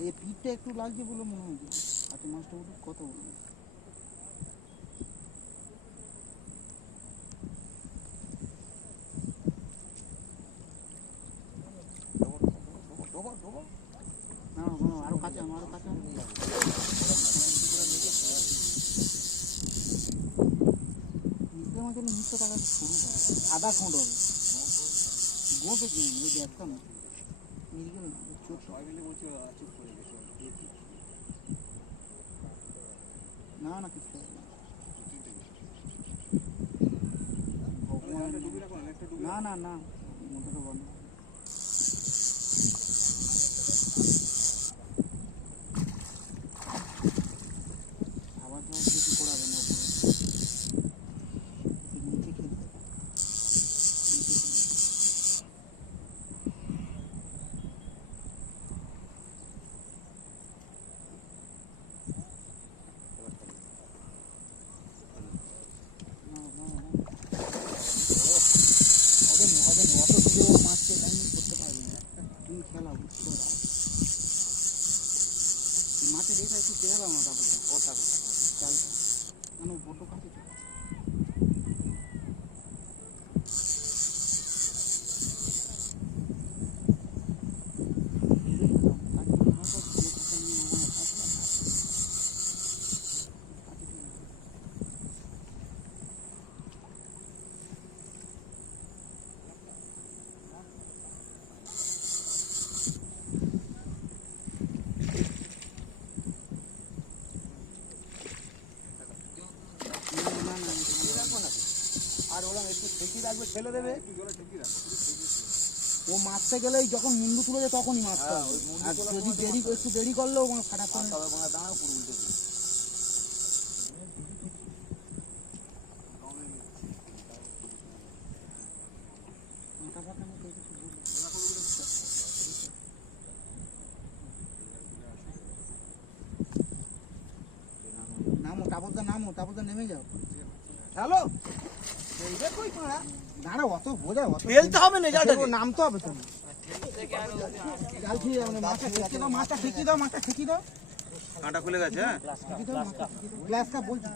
এই পিঠটা একটু লাগছে বলে মনে হচ্ছে। আচ্ছা মাছটা উঠুক, কথা বলবো। না আরো কাঁচা আরো কাঁচা নিচে মাছ হলে নিচে টাকা শুরু হয় আধা খন্ড হবে গোপে কিনে ওই দেখতাম মিলগেল না চোখ না না কিছু না না না মোটরটা বন্ধ আবার যখন কিছু করাবে না নিচে খেলতে মাঠে রেখে একটু চেহারা আমার কাপড়টা ও থাকবে চালটা মানে বড্ড কাছে আর ওরা একটু ঠেকি রাখবে ছেলে দেবে ও মারতে গেলেই যখন মুন্ডু তুলে যায় তখনই মারতে হবে আর যদি একটু দেরি করলেও ফাটা করে দাঁড়াও পুরো উল্টে দিই নামো তারপর নেমে যাও হ্যালো দাঁড়া অত বোঝা ফেলতে হবে না নামতে হবে তো মাছটা ঠেকিয়ে দাও কাঁটা খুলে গেছে হ্যাঁ গ্লাসটা বলছি